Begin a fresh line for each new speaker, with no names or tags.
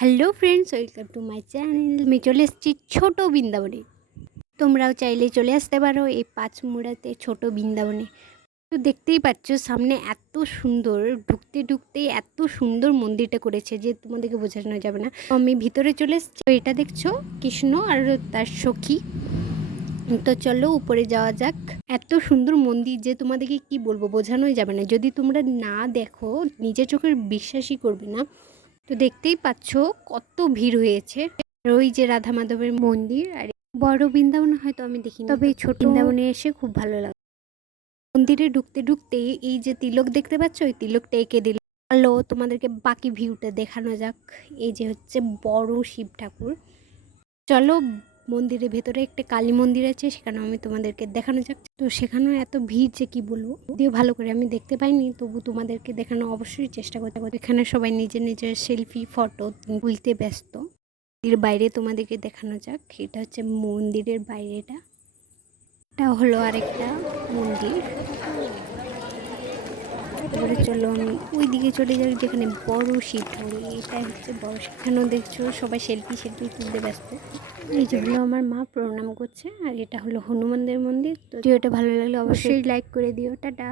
Hello friends, welcome to my channel. আমি চলে এসেছি ছোটো বৃন্দাবনে। তোমরাও চাইলে চলে আসতে পারো এই পাঁচমুড়াতে ছোট বৃন্দাবনে। তো দেখতেই পাচ্ছ, সামনে এত সুন্দর, ঢুকতে ঢুকতে এত সুন্দর মন্দিরটা করেছে যে তোমাদেরকে বোঝানো যাবে না। আমি ভিতরে চলে এসেছি। তো এটা দেখছ, কৃষ্ণ আর তার সখী। তো চলো উপরে যাওয়া যাক। এত সুন্দর মন্দির যে তোমাদেরকে কি বলব, বোঝানোই যাবে না। যদি তোমরা না দেখো, নিজের চোখের বিশ্বাসই করবে না। তো দেখতেই পাচ্ছ কত ভিড় হয়েছে। ওই যে রাধা মাধবের মন্দির আর বড় বৃন্দাবন হয়তো আমি দেখি তবে এই ছোট বৃন্দাবনে এসে খুব ভালো লাগে। মন্দিরে ঢুকতে ঢুকতে এই যে তিলক দেখতে পাচ্ছ, ওই তিলকটা এঁকে দিল। হ্যালো তোমাদেরকে বাকি ভিউটা দেখানো যাক। এই যে হচ্ছে বড় শিব ঠাকুর। চলো মন্দিরের ভেতরে একটা কালী মন্দির আছে সেখানে আমি তোমাদেরকে দেখানো যাক। তো সেখানেও এত ভিড় যে কি বলব? যদিও ভালো করে আমি দেখতে পাইনি, তবু তোমাদেরকে দেখানো অবশ্যই চেষ্টা করতে এখানে সবাই নিজের নিজের সেলফি ফটো তুলতে ব্যস্ত। এর বাইরে তোমাদেরকে দেখানো যাক, এটা হচ্ছে মন্দিরের বাইরেটা। এটা হলো আরেকটা মন্দির। এবারে চলো আমি ওই দিকে চলে যাই, যেখানে বড় শিব ঠাকুর এটাই হচ্ছে বড় শিব এখানেও দেখছ সবাই সেলফি সেলফি তুলতে ব্যস্ত। এই যে হলো আমার মা প্রণাম করছে, আর এটা হলো হনুমানদের মন্দির। তো ভিডিওটা ভালো লাগলে অবশ্যই লাইক করে দিও, টাটা।